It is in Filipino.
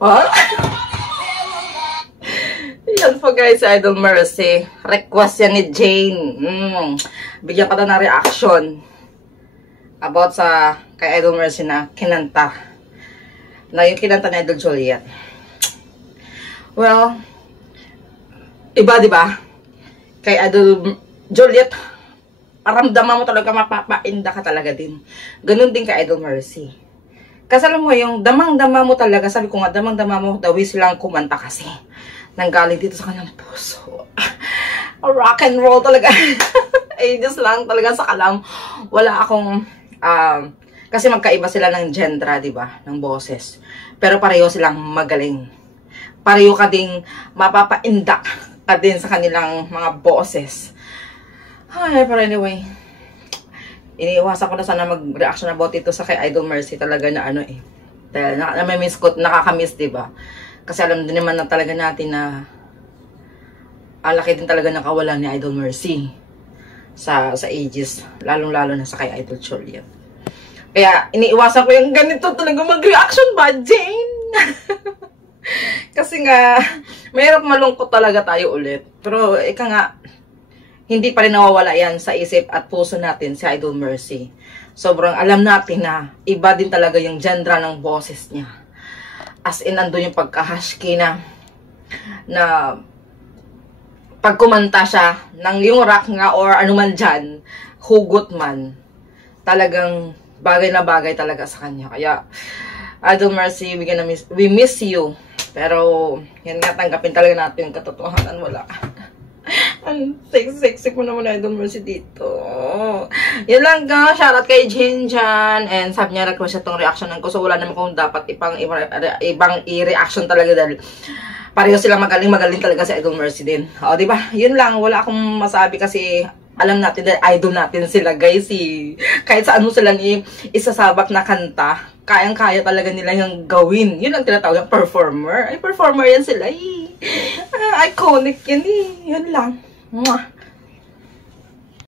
What? Yan po guys, Idol Mercy. Request yan ni Jane. Bigyan ka daw ng reaction about sa kay Idol Mercy na kinanta. Na yung kinanta ni Idol Juliet. Well, iba diba? Kay Idol Juliet, maramdaman mo talaga, mapapainda ka talaga din. Ganun din kay Idol Mercy. Kasi alam mo, yung damang-dama mo talaga, sabi ko nga, damang-dama mo, dawi silang kumanta kasi. Nanggaling dito sa kanyang puso. Rock and roll talaga. Ages lang talaga sa kalam. Wala akong, kasi magkaiba sila ng gendra, diba? Ng boses. Pero pareho silang magaling. Pareho ka ding mapapainda ka din sa kanilang mga boses. Ay, pero anyway, iniiwasan ko na sana mag-reaction about ito sa kay Idol Mercy talaga na ano eh. Dahil namimiss ko, nakakamiss, diba? Kasi alam din naman na talaga natin na laki din talaga ng kawalan ni Idol Mercy sa ages, lalong-lalo na sa kay Idol Juliet. Kaya iniiwasan ko yung ganito talaga mag-reaction ba, Jane? Kasi nga, mahirap malungkot talaga tayo ulit. Pero ika nga, hindi pa rin nawawala yan sa isip at puso natin si Idol Mercy. Sobrang alam natin na iba din talaga yung genre ng boses niya. As in, nandun yung pagka-husky na pag kumanta siya ng yung rock nga or anuman dyan, hugot man, talagang bagay na bagay talaga sa kanya. Kaya, Idol Mercy, we miss you. Pero, yan nga, tanggapin talaga natin yung katotohanan. Wala. Ang sexy mo naman, Idol Mercy dito. Yan lang ga. Shoutout kay Jane dyan. And sabi niya, request siya itong reaction ko. So, wala naman kung dapat ibang i-reaction talaga dahil pareho silang magaling talaga sa Idol Mercy din. O, diba? Yun lang. Wala akong masabi kasi alam natin dahil idol natin sila, guys. Kahit saan mo silang isasabak na kanta, kayang-kaya talaga nila yung gawin. Yun ang tinatawag ng performer. Ay, performer yan sila. Iconic yan. Yun lang. Mwah.